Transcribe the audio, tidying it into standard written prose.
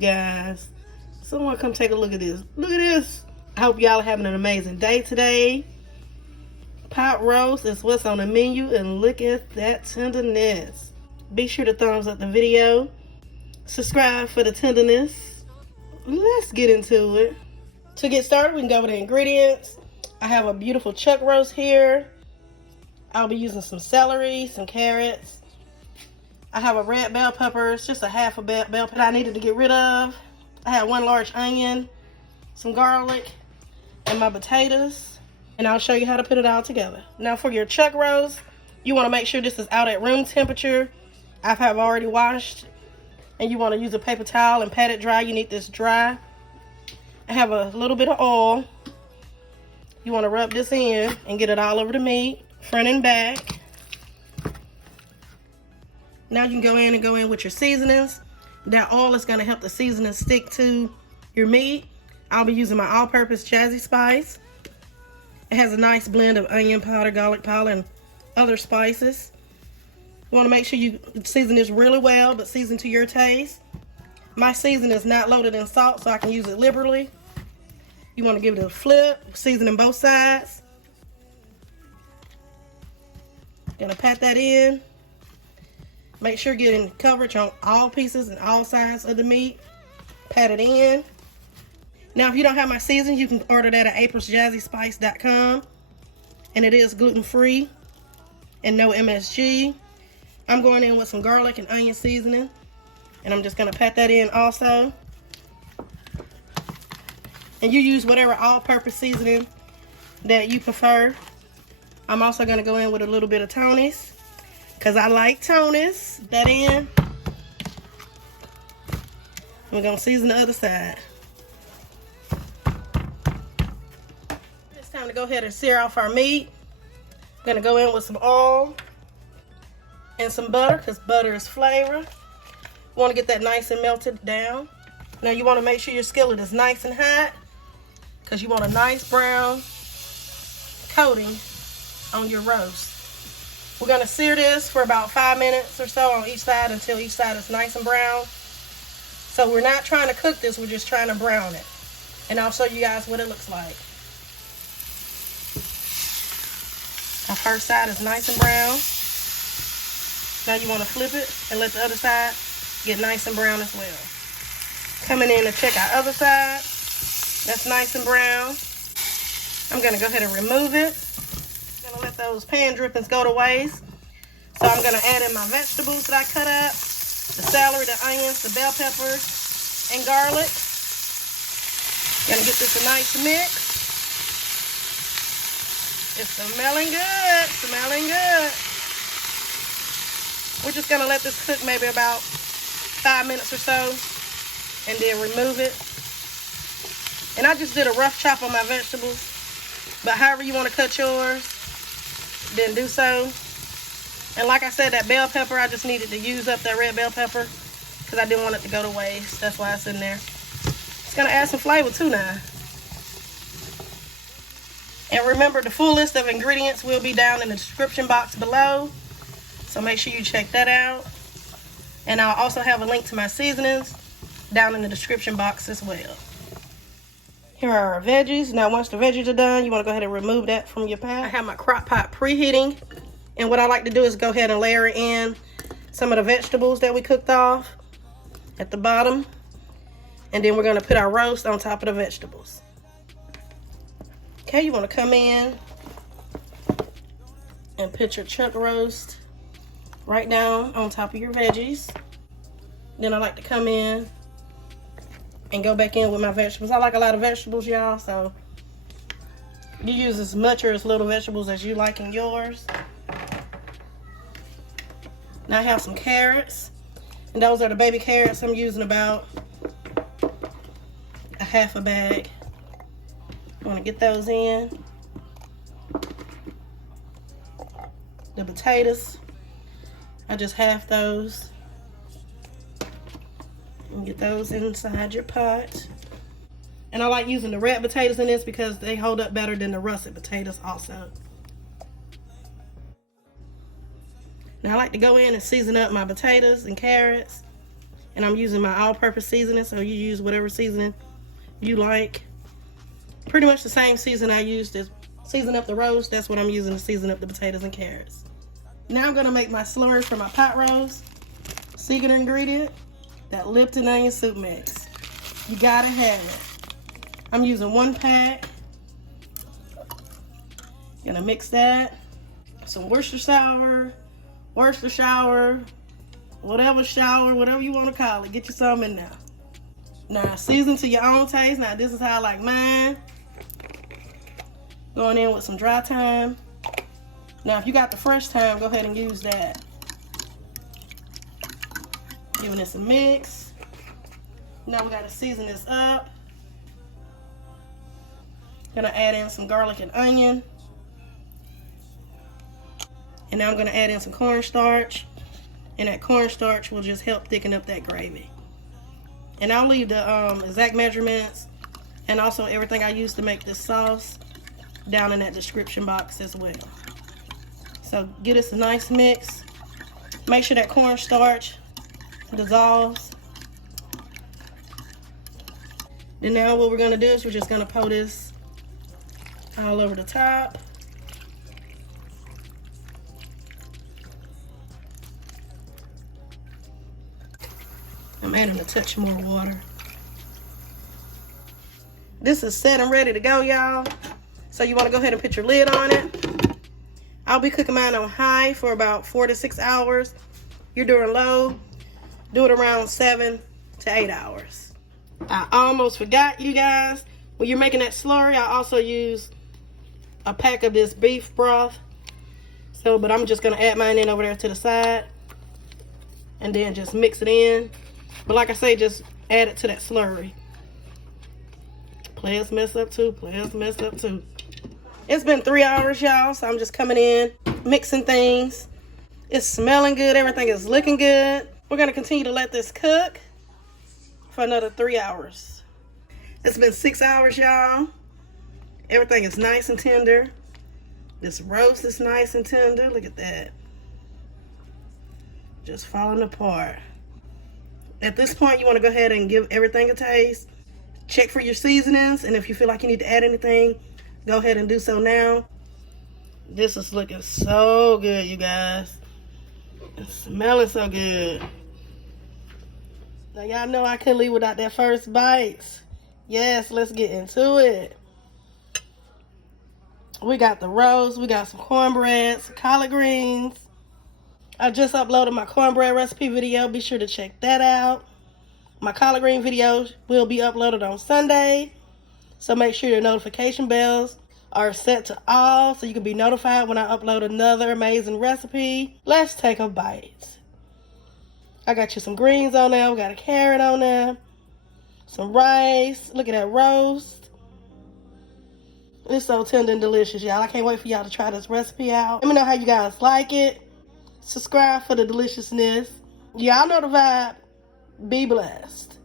guys. Someone come take a look at this. Look at this. I hope y'all are having an amazing day today. Pot roast is what's on the menu, and look at that tenderness. Be sure to thumbs up the video. Subscribe for the tenderness. Let's get into it. To get started, we can go with the ingredients. I have a beautiful chuck roast here. I'll be using some celery, some carrots. I have a red bell pepper. It's just a half a bell pepper I needed to get rid of. I have 1 large onion, some garlic, and my potatoes. And I'll show you how to put it all together. Now for your chuck roast, you want to make sure this is out at room temperature. I have already washed. And you want to use a paper towel and pat it dry. You need this dry. I have a little bit of oil. You want to rub this in and get it all over the meat, front and back. Now you can go in with your seasonings. That oil is going to help the seasoning stick to your meat. I'll be using my all-purpose jazzy spice. It has a nice blend of onion powder, garlic powder, and other spices. You want to make sure you season this really well, but season to your taste. My season is not loaded in salt, so I can use it liberally. You want to give it a flip, seasoning both sides. Gonna pat that in. Make sure you're getting coverage on all pieces and all sides of the meat. Pat it in. Now, if you don't have my seasoning, you can order that at aprilsjazzyspice.com. And it is gluten-free and no MSG. I'm going in with some garlic and onion seasoning. And I'm just going to pat that in also. And you use whatever all-purpose seasoning that you prefer. I'm also going to go in with a little bit of Tony's, because I like Tony's. That in. We're going to season the other side. It's time to go ahead and sear off our meat. I'm going to go in with some oil and some butter, because butter is flavor. You want to get that nice and melted down. Now you want to make sure your skillet is nice and hot, because you want a nice brown coating on your roast. We're going to sear this for about 5 minutes or so on each side until each side is nice and brown. So we're not trying to cook this, we're just trying to brown it. And I'll show you guys what it looks like. Our first side is nice and brown. Now you want to flip it and let the other side get nice and brown as well. Coming in to check our other side. That's nice and brown. I'm going to go ahead and remove it. I'm going to let those pan drippings go to waste. So I'm going to add in my vegetables that I cut up. The celery, the onions, the bell peppers, and garlic. Going to get this a nice mix. It's smelling good, smelling good. We're just going to let this cook maybe about 5 minutes or so, and then remove it. And I just did a rough chop on my vegetables, but however you want to cut yours, then do so. And like I said, that bell pepper, I just needed to use up that red bell pepper because I didn't want it to go to waste. That's why it's in there. It's going to add some flavor too now. And remember, the full list of ingredients will be down in the description box below. So make sure you check that out. And I'll also have a link to my seasonings down in the description box as well. Here are our veggies. Now once the veggies are done, you want to go ahead and remove that from your pot. I have my crock pot preheating. And what I like to do is go ahead and layer in some of the vegetables that we cooked off at the bottom. And then we're going to put our roast on top of the vegetables. Okay, you want to come in and put your chuck roast right down on top of your veggies. Then I like to come in and go back in with my vegetables. I like a lot of vegetables, y'all, so you use as much or as little vegetables as you like in yours. Now I have some carrots, and those are the baby carrots. I'm using about a half a bag. I want to get those in. The potatoes, I just half those. And get those inside your pot. And I like using the red potatoes in this because they hold up better than the russet potatoes also. Now I like to go in and season up my potatoes and carrots And I'm using my all-purpose seasoning, so you use whatever seasoning you like. Pretty much the same season I used to season up the roast. That's what I'm using to season up the potatoes and carrots. Now I'm gonna make my slurry for my pot roast. Secret ingredient, that Lipton onion soup mix. You gotta have it. I'm using 1 pack. Gonna mix that. Some Worcestershire, whatever you want to call it. Get you some in there. Now season to your own taste. Now this is how I like mine. Going in with some dry thyme. Now if you got the fresh thyme, go ahead and use that. Giving this a mix. Now we gotta season this up. Gonna add in some garlic and onion. And now I'm gonna add in some cornstarch. And that cornstarch will just help thicken up that gravy. And I'll leave the exact measurements and also everything I used to make this sauce down in that description box as well. So get us a nice mix. Make sure that cornstarch dissolves. Then now what we're gonna do is we're just gonna pour this all over the top. I'm adding a touch more water. This is set and ready to go, y'all. So you want to go ahead and put your lid on it. I'll be cooking mine on high for about 4 to 6 hours. You're doing low, do it around 7 to 8 hours. I almost forgot, you guys. When you're making that slurry, I also use a pack of this beef broth. But I'm just gonna add mine in over there to the side and then just mix it in. But like I say, just add it to that slurry. Players mess up too. Players mess up too. It's been 3 hours, y'all. So I'm just coming in, mixing things. It's smelling good. Everything is looking good. We're going to continue to let this cook for another 3 hours. It's been 6 hours, y'all. Everything is nice and tender. This roast is nice and tender. Look at that. Just falling apart. At this point, you want to go ahead and give everything a taste. Check for your seasonings, and if you feel like you need to add anything, go ahead and do so now. This is looking so good, you guys. It's smelling so good. Now, y'all know I couldn't leave without that first bite. Yes, let's get into it. We got the roast, we got some cornbread, some collard greens. I just uploaded my cornbread recipe video. Be sure to check that out. My collard green video will be uploaded on Sunday. So make sure your notification bells are set to all so you can be notified when I upload another amazing recipe. Let's take a bite. I got you some greens on there. We got a carrot on there. Some rice. Look at that roast. It's so tender and delicious, y'all. I can't wait for y'all to try this recipe out. Let me know how you guys like it. Subscribe for the deliciousness. Y'all know the vibe. Be blessed.